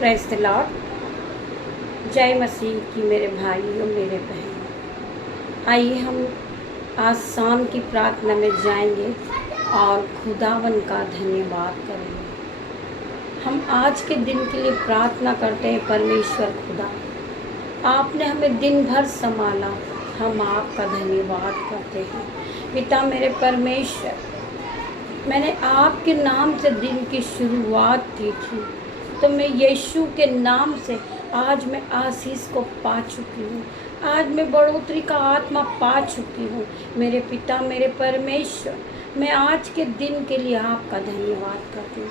Praise the Lord. जय मसीह की मेरे भाइयों मेरे बहन। आइए हम आज शाम की प्रार्थना में जाएंगे और खुदावन का धन्यवाद करेंगे। हम आज के दिन के लिए प्रार्थना करते हैं। परमेश्वर खुदा, आपने हमें दिन भर संभाला, हम आपका धन्यवाद करते हैं। पिता मेरे परमेश्वर, मैंने आपके नाम से दिन की शुरुआत की थी, तो मैं यीशु के नाम से आज मैं आशीष को पा चुकी हूँ। आज मैं बढ़ोतरी का आत्मा पा चुकी हूँ। मेरे पिता मेरे परमेश्वर, मैं आज के दिन के लिए आपका धन्यवाद करती हूँ।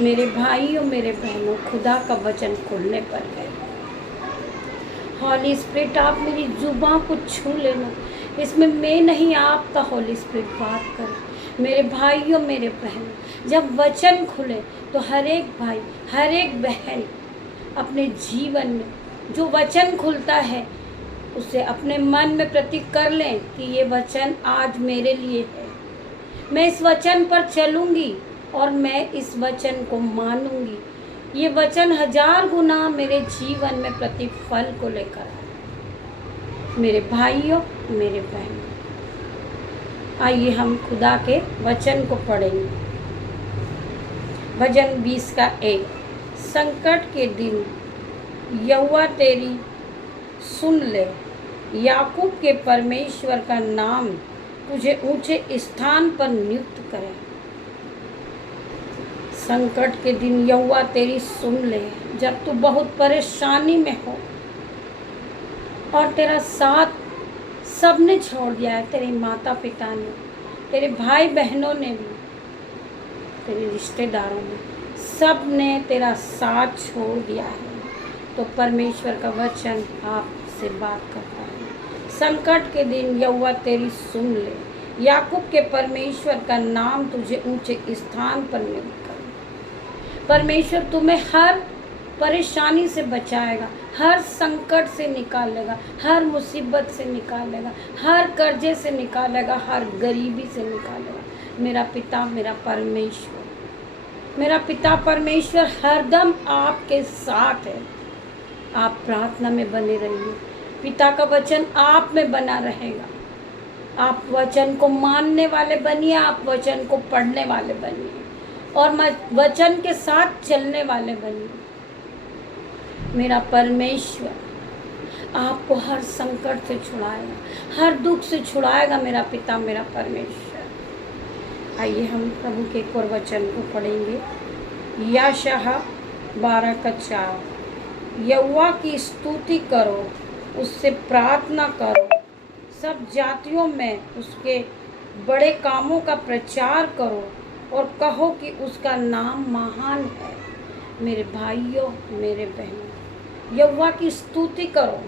मेरे भाइयों मेरे बहनों, खुदा का वचन खुलने पर है। हॉली स्पिरिट, आप मेरी जुबां को छू लेना। इसमें मैं नहीं, आपका हॉली स्पिरिट बात करे। मेरे भाइयों मेरे बहनों, जब वचन खुले तो हर एक भाई हर एक बहन अपने जीवन में जो वचन खुलता है उसे अपने मन में प्रतीक कर लें कि ये वचन आज मेरे लिए है। मैं इस वचन पर चलूँगी और मैं इस वचन को मानूंगी। ये वचन 1000 गुना मेरे जीवन में प्रतिफल को लेकर आए। मेरे भाइयों मेरे बहनों, आइए हम खुदा के वचन को पढ़ेंगे। भजन 20 का 1। संकट के दिन यहोवा तेरी सुन ले, याकूब के परमेश्वर का नाम तुझे ऊंचे स्थान पर नियुक्त करे। संकट के दिन यहोवा तेरी सुन ले, जब तू बहुत परेशानी में हो और तेरा साथ सबने छोड़ दिया है, तेरे माता पिता ने, तेरे भाई बहनों ने भी, तेरे रिश्तेदारों ने, सब ने तेरा साथ छोड़ दिया है, तो परमेश्वर का वचन आपसे बात करता है। संकट के दिन यहोवा तेरी सुन ले, याकूब के परमेश्वर का नाम तुझे ऊंचे स्थान पर नियुक्त करे। परमेश्वर तुम्हें हर परेशानी से बचाएगा, हर संकट से निकालेगा, हर मुसीबत से निकालेगा, हर कर्जे से निकालेगा, हर गरीबी से निकालेगा। मेरा पिता मेरा परमेश्वर, मेरा पिता परमेश्वर हरदम आपके साथ है। आप प्रार्थना में बने रहिए, पिता का वचन आप में बना रहेगा। आप वचन को मानने वाले बनिए, आप वचन को पढ़ने वाले बनिए और वचन के साथ चलने वाले बनिए। मेरा परमेश्वर आपको हर संकट से छुड़ाएगा, हर दुख से छुड़ाएगा। मेरा पिता मेरा परमेश्वर। आइए हम प्रभु के एक और वचन को पढ़ेंगे। यशायाह 12 का 4। यहोवा की स्तुति करो, उससे प्रार्थना करो, सब जातियों में उसके बड़े कामों का प्रचार करो और कहो कि उसका नाम महान है। मेरे भाइयों मेरे बहनों, यहोवा की स्तुति करो,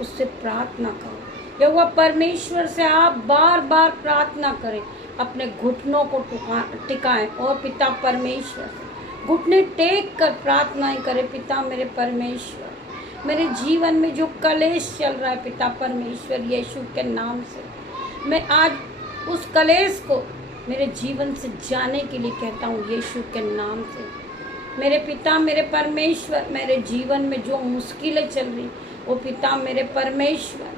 उससे प्रार्थना करो। यहोवा परमेश्वर से आप बार बार प्रार्थना करें, अपने घुटनों को टिकाएं और पिता परमेश्वर से घुटने टेक कर प्रार्थनाएं करें। पिता मेरे परमेश्वर, मेरे जीवन में जो कलेश चल रहा है पिता परमेश्वर, यीशु के नाम से मैं आज उस कलेश को मेरे जीवन से जाने के लिए कहता हूँ, यीशु के नाम से। मेरे पिता मेरे परमेश्वर, मेरे जीवन में जो मुश्किलें चल रही वो पिता मेरे परमेश्वर,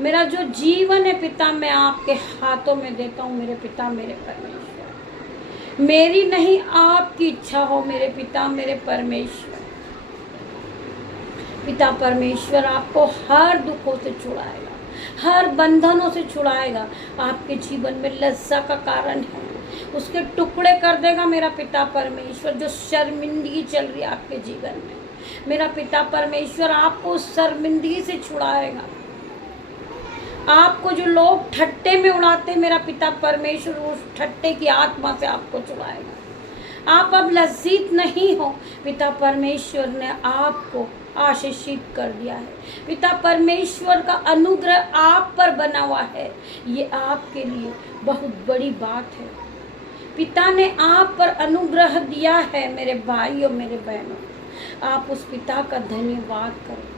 मेरा जो जीवन है पिता मैं आपके हाथों में देता हूँ। मेरे पिता मेरे परमेश्वर, मेरी नहीं आपकी इच्छा हो। मेरे पिता मेरे परमेश्वर, पिता परमेश्वर आपको हर दुखों से छुड़ाएगा, हर बंधनों से छुड़ाएगा। आपके जीवन में लज्जा का कारण है उसके टुकड़े कर देगा। मेरा पिता परमेश्वर, जो शर्मिंदगी चल रही है आपके जीवन में, मेरा पिता परमेश्वर आपको उस शर्मिंदगी से छुड़ाएगा। आपको जो लोग ठट्टे में उड़ाते, मेरा पिता परमेश्वर उस ठट्टे की आत्मा से आपको छुड़ाएगा। आप अब लज्जित नहीं हो, पिता परमेश्वर ने आपको आशीषित कर दिया है। पिता परमेश्वर का अनुग्रह आप पर बना हुआ है, ये आपके लिए बहुत बड़ी बात है। पिता ने आप पर अनुग्रह दिया है। मेरे भाइयों मेरे बहनों, आप उस पिता का धन्यवाद करें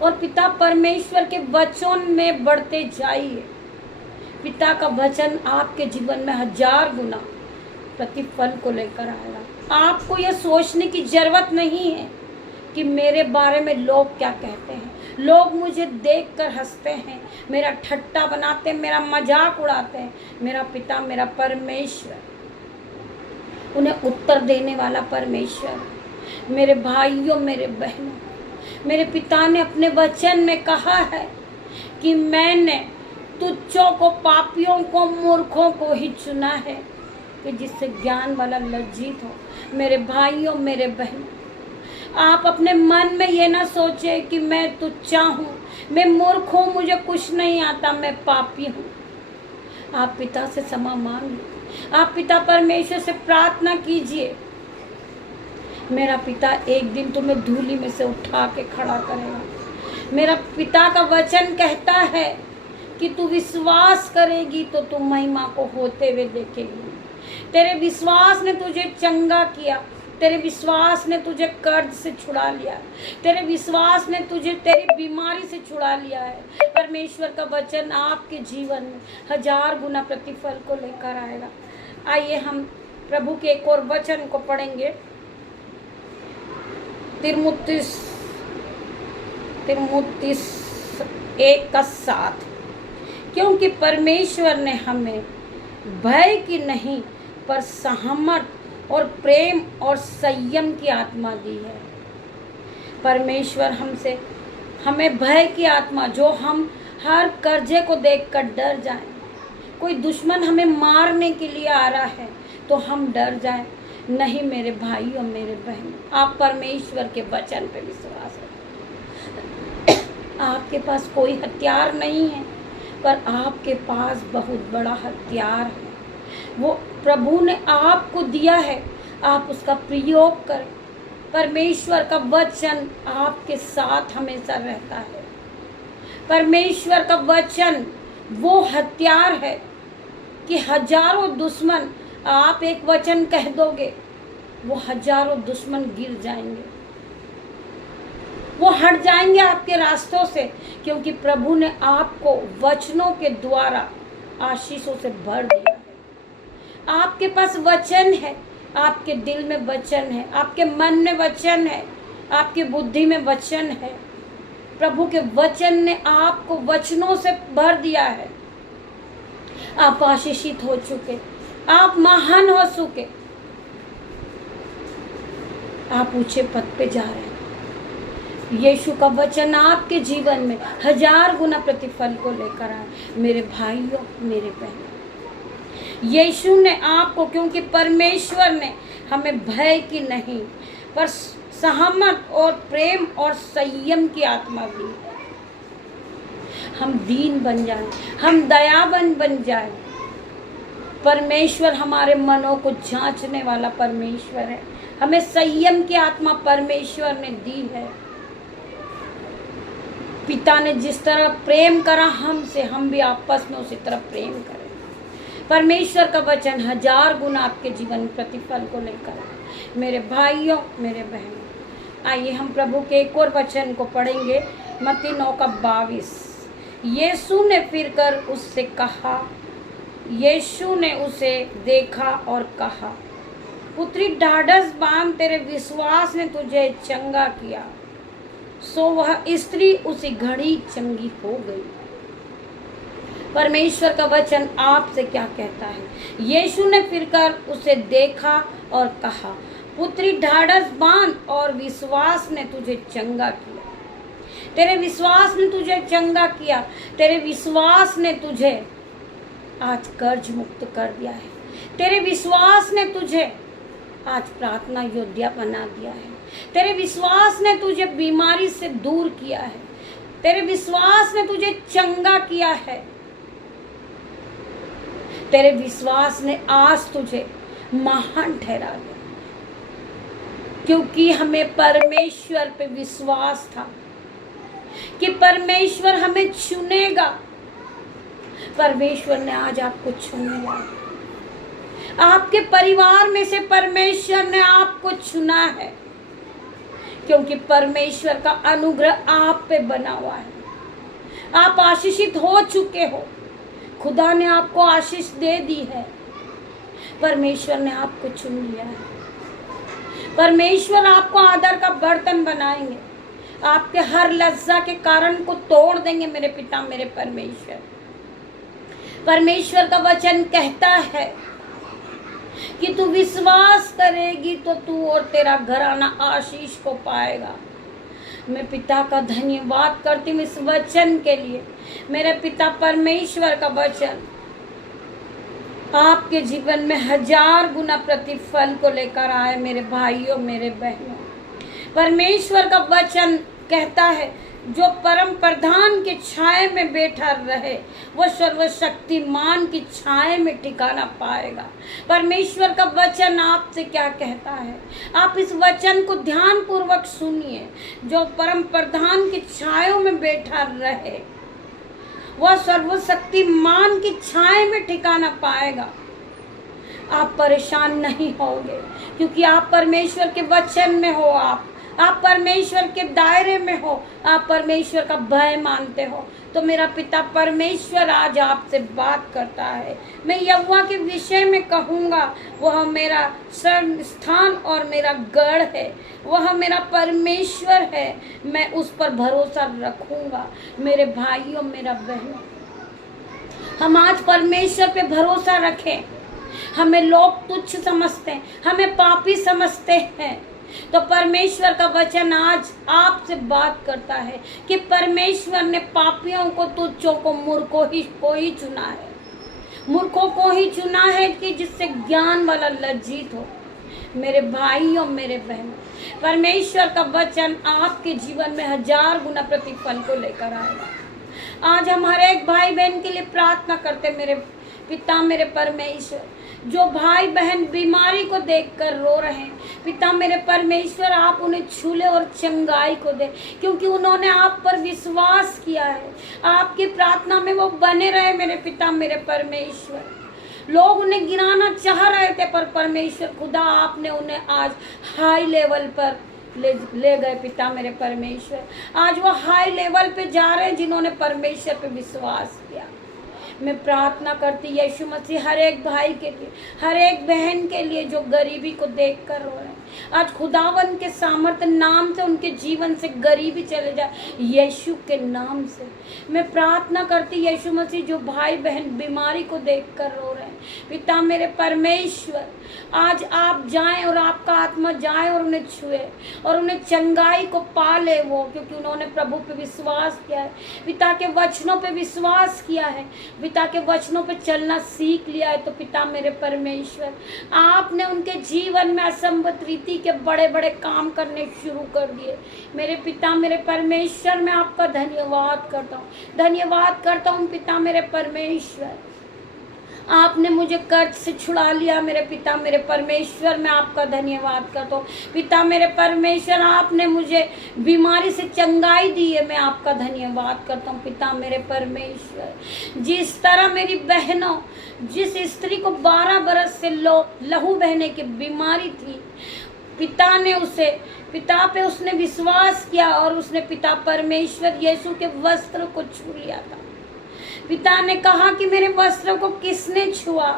और पिता परमेश्वर के वचन में बढ़ते जाइए। पिता का वचन आपके जीवन में 1000 गुना प्रतिफल को लेकर आएगा। आपको यह सोचने की जरूरत नहीं है कि मेरे बारे में लोग क्या कहते हैं। लोग मुझे देखकर हंसते हैं, मेरा ठट्टा बनाते हैं, मेरा मजाक उड़ाते हैं। मेरा पिता, मेरा परमेश्वर, उन्हें उत्तर देने वाला परमेश्वर। मेरे भाइयों, मेरे बहनों, मेरे पिता ने अपने वचन में कहा है कि मैंने तुच्छों को, पापियों को, मूर्खों को ही चुना है कि जिससे ज्ञान वाला लज्जित हो। मेरे भाइयों, मेरे बहनों, आप अपने मन में ये ना सोचे कि मैं तुच्छा हूँ, मैं मूर्ख हूँ, मुझे कुछ नहीं आता, मैं पापी हूँ। आप पिता से क्षमा मांगिए, आप पिता परमेश्वर से प्रार्थना कीजिए। मेरा पिता एक दिन तुम्हें धूली में से उठा के खड़ा करेगा। मेरा पिता का वचन कहता है कि तू विश्वास करेगी तो तू महिमा को होते हुए देखेगी। तेरे विश्वास ने तुझे चंगा किया, तेरे विश्वास ने तुझे कर्ज से छुड़ा लिया, तेरे विश्वास ने तुझे तेरी बीमारी से छुड़ा लिया है। परमेश्वर का वचन आपके जीवन में 1000 गुना प्रतिफल को लेकर आएगा। आइए हम प्रभु के एक और वचन को पढ़ेंगे, तिमुथियुस 1:7। क्योंकि परमेश्वर ने हमें भय की नहीं पर सामर्थ और प्रेम और संयम की आत्मा दी है। परमेश्वर हमें भय की आत्मा, जो हम हर कर्जे को देखकर डर जाएं, कोई दुश्मन हमें मारने के लिए आ रहा है तो हम डर जाएं। नहीं मेरे भाइयों, मेरे बहनों, आप परमेश्वर के वचन पे विश्वास रखें। आपके पास कोई हथियार नहीं है, पर आपके पास बहुत बड़ा हथियार है। वो प्रभु ने आपको दिया है, आप उसका प्रयोग करें। परमेश्वर का वचन आपके साथ हमेशा रहता है। परमेश्वर का वचन वो हथियार है कि हजारों दुश्मन, आप एक वचन कह दोगे, वो हजारों दुश्मन गिर जाएंगे, वो हट जाएंगे आपके रास्तों से, क्योंकि प्रभु ने आपको वचनों के द्वारा आशीषों से भर दिया है। आपके पास वचन है, आपके दिल में वचन है, आपके मन में वचन है, आपकी बुद्धि में वचन है। प्रभु के वचन ने आपको वचनों से भर दिया है। आप आशीषित हो चुके, आप महान हो चुके, आप ऊंचे पद पे जा रहे हैं। यीशु का वचन आपके जीवन में 1000 गुना प्रतिफल को लेकर आए। मेरे भाइयों, मेरे बहनों, यीशु ने आपको, क्योंकि परमेश्वर ने हमें भय की नहीं पर सहमत और प्रेम और संयम की आत्मा दी है। हम दीन बन जाएं, हम दयावान बन जाएं। परमेश्वर हमारे मनों को जांचने वाला परमेश्वर है। हमें संयम की आत्मा परमेश्वर ने दी है। पिता ने जिस तरह प्रेम करा हमसे, हम भी आपस में उसी तरह प्रेम करें। परमेश्वर का वचन 1000 गुना आपके जीवन में प्रतिफल को लेकर आए। मेरे भाइयों, मेरे बहनों, आइए हम प्रभु के एक और वचन को पढ़ेंगे, मत्ती 9:22। यीशु ने फिरकर उससे कहा, यीशु ने उसे देखा और कहा, पुत्री ढाढ़स बांध, तेरे विश्वास ने तुझे चंगा किया। सो वह स्त्री उसी घड़ी चंगी हो गई। परमेश्वर का वचन आपसे क्या कहता है? यीशु ने फिरकर उसे देखा और कहा, पुत्री ढाढ़स बांध, और विश्वास ने तुझे चंगा किया। तेरे विश्वास ने तुझे चंगा किया। तेरे विश्वास ने तुझे आज कर्ज मुक्त कर दिया है। तेरे विश्वास ने तुझे आज प्रार्थना योद्धा बना दिया है। तेरे विश्वास ने तुझे बीमारी से दूर किया है। तेरे विश्वास ने तुझे चंगा किया है। तेरे विश्वास ने आज तुझे महान ठहरा दिया, क्योंकि हमें परमेश्वर पे विश्वास था कि परमेश्वर हमें चुनेगा। परमेश्वर ने आज आपको चुनेगा। आपके परिवार में से परमेश्वर ने आपको चुना है, क्योंकि परमेश्वर का अनुग्रह आप पे बना हुआ है। आप आशीषित हो चुके हो। खुदा ने आपको आशीष दे दी है। परमेश्वर ने आपको चुन लिया है। परमेश्वर आपको आदर का बर्तन बनाएंगे, आपके हर लज्जा के कारण को तोड़ देंगे मेरे पिता मेरे परमेश्वर। परमेश्वर का वचन कहता है कि तू विश्वास करेगी तो तू और तेरा घराना आशीष को पाएगा। मैं पिता का धन्यवाद करती हूँ इस वचन के लिए। मेरे पिता परमेश्वर का वचन आपके जीवन में 1000 गुना प्रतिफल को लेकर आए मेरे भाइयों मेरे बहनों। परमेश्वर का वचन कहता है जो परम प्रधान के छाए में बैठा रहे वह सर्वशक्तिमान की छाए में ठिकाना पाएगा। परमेश्वर का वचन आपसे क्या कहता है, आप इस वचन को ध्यान पूर्वक सुनिए। जो परम प्रधान की छायों में बैठा रहे वह सर्वशक्तिमान की छाए में ठिकाना पाएगा। आप परेशान नहीं होंगे क्योंकि आप परमेश्वर के वचन में हो, आप परमेश्वर के दायरे में हो, आप परमेश्वर का भय मानते हो। तो मेरा पिता परमेश्वर आज आपसे बात करता है। मैं यहोवा के विषय में कहूँगा, वह मेरा शरण स्थान और मेरा गढ़ है, वह मेरा परमेश्वर है, मैं उस पर भरोसा रखूँगा। मेरे भाइयों मेरा बहनों, हम आज परमेश्वर पे भरोसा रखें। हमें लोग तुच्छ समझते हैं, हमें पापी समझते हैं, तो परमेश्वर का वचन आज आपसे बात करता है कि परमेश्वर ने पापियों को, तुच्छों को, मूर्खों को ही चुना है। मूर्खों को ही चुना है कि जिससे ज्ञान वाला लज्जित हो। मेरे भाइयों मेरे बहनों, परमेश्वर का वचन आपके जीवन में 1000 गुना प्रतिफल को लेकर आएगा। आज हम हर एक भाई बहन के लिए प्रार्थना करते। मेरे पिता मेरे परमेश्वर, जो भाई बहन बीमारी को देखकर रो रहे हैं, पिता मेरे परमेश्वर आप उन्हें छूले और चंगाई को दे, क्योंकि उन्होंने आप पर विश्वास किया है। आपकी प्रार्थना में वो बने रहे मेरे पिता मेरे परमेश्वर। लोग उन्हें गिराना चाह रहे थे, पर परमेश्वर खुदा आपने उन्हें आज हाई लेवल पर ले गए पिता मेरे परमेश्वर। आज वो हाई लेवल पे जा रहे हैं जिन्होंने परमेश्वर पे विश्वास किया। मैं प्रार्थना करती यीशु मसीह हर एक भाई के लिए, हर एक बहन के लिए जो गरीबी को देखकर रो रहे हैं, आज खुदावन के सामर्थ्य नाम से उनके जीवन से गरीबी चले जाए यीशु के नाम से। मैं प्रार्थना करती यीशु मसीह जो भाई बहन बीमारी को देखकर रो रहे हैं, पिता मेरे परमेश्वर आज आप जाएं और आपका आत्मा जाए और उन्हें छुए और उन्हें चंगाई को पाले वो, क्योंकि उन्होंने प्रभु पे विश्वास किया है, पिता के वचनों पे विश्वास किया है, पिता के वचनों पे चलना सीख लिया है। तो पिता मेरे परमेश्वर आपने उनके जीवन में असंभव रीति के बड़े बड़े काम करने शुरू कर दिए। मेरे पिता मेरे परमेश्वर मैं आपका धन्यवाद करता हूँ, धन्यवाद करता हूँ पिता मेरे परमेश्वर। आपने मुझे कर्ज से छुड़ा लिया मेरे पिता मेरे परमेश्वर, मैं आपका धन्यवाद करता हूँ। पिता मेरे परमेश्वर आपने मुझे बीमारी से चंगाई दी है, मैं आपका धन्यवाद करता हूँ पिता मेरे परमेश्वर। जिस तरह मेरी बहनों, जिस स्त्री को 12 बरस से लहू बहने की बीमारी थी, पिता ने उसे, पिता पे उसने विश्वास किया और उसने पिता परमेश्वर यीशु के वस्त्र को छू लिया था। पिता ने कहा कि मेरे वस्त्र को किसने छुआ,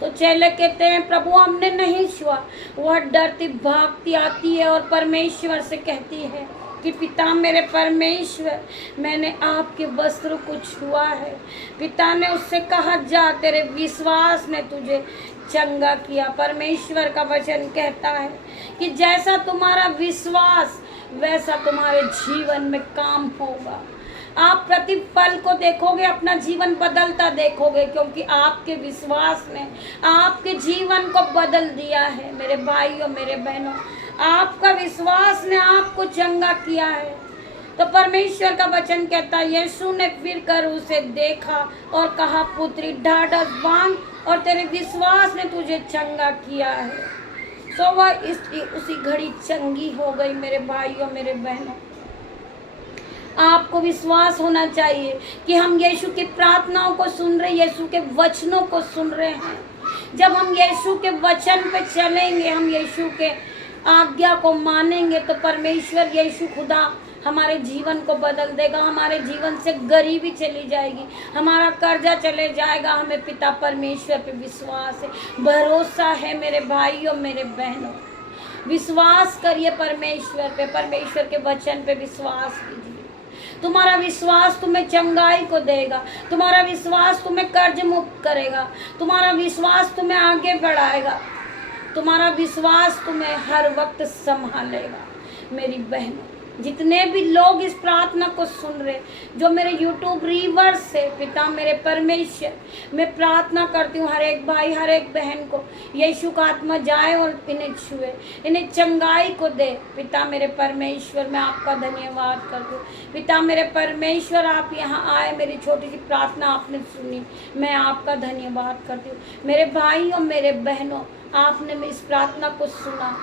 तो चेले कहते हैं प्रभु हमने नहीं छुआ। वह डरती भागती आती है और परमेश्वर से कहती है कि पिता मेरे परमेश्वर मैंने आपके वस्त्र को छुआ है। पिता ने उससे कहा जा तेरे विश्वास ने तुझे चंगा किया। परमेश्वर का वचन कहता है कि जैसा तुम्हारा विश्वास वैसा तुम्हारे जीवन में काम होगा। आप प्रतिफल को देखोगे, अपना जीवन बदलता देखोगे, क्योंकि आपके विश्वास ने आपके जीवन को बदल दिया है। मेरे भाइयों मेरे बहनों, आपका विश्वास ने आपको चंगा किया है। तो परमेश्वर का वचन कहता है यीशु ने फिर कर उसे देखा और कहा पुत्री ढाढ़स बांध और तेरे विश्वास ने तुझे चंगा किया है। तो वह उसी घड़ी चंगी हो गई। मेरे भाइयों मेरे बहनों, आपको विश्वास होना चाहिए कि हम यीशु की प्रार्थनाओं को सुन रहे, यीशु के वचनों को सुन रहे हैं। जब हम यीशु के वचन पे चलेंगे, हम यीशु के आज्ञा को मानेंगे, तो परमेश्वर यीशु खुदा हमारे जीवन को बदल देगा। हमारे जीवन से गरीबी चली जाएगी, हमारा कर्जा चले जाएगा। हमें पिता परमेश्वर पे विश्वास है, भरोसा है। मेरे भाइयों मेरे बहनों, विश्वास करिए परमेश्वर पे, परमेश्वर के वचन पे विश्वास कीजिए। तुम्हारा विश्वास तुम्हें चंगाई को देगा, तुम्हारा विश्वास तुम्हें कर्ज मुक्त करेगा, तुम्हारा विश्वास तुम्हें आगे बढ़ाएगा, तुम्हारा विश्वास तुम्हें हर वक्त संभालेगा। मेरी बहनों, जितने भी लोग इस प्रार्थना को सुन रहे, जो मेरे YouTube रीवर से, पिता मेरे परमेश्वर, मैं प्रार्थना करती हूँ हर एक भाई हर एक बहन को यीशु का आत्मा जाए और इन्हें छुए, इन्हें चंगाई को दे। पिता मेरे परमेश्वर, मैं आपका धन्यवाद करती हूँ। पिता मेरे परमेश्वर, आप यहाँ आए, मेरी छोटी सी प्रार्थना आपने सुनी, मैं आपका धन्यवाद करती हूँ। मेरे भाई और मेरे बहनों, आपने इस प्रार्थना को सुना,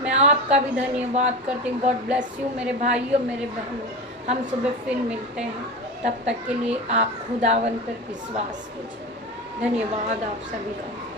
मैं आपका भी धन्यवाद करती हूँ। गॉड ब्लेस यू मेरे भाइयों मेरे बहनों। हम सुबह फिर मिलते हैं, तब तक के लिए आप खुदावन पर विश्वास कीजिए। धन्यवाद आप सभी का।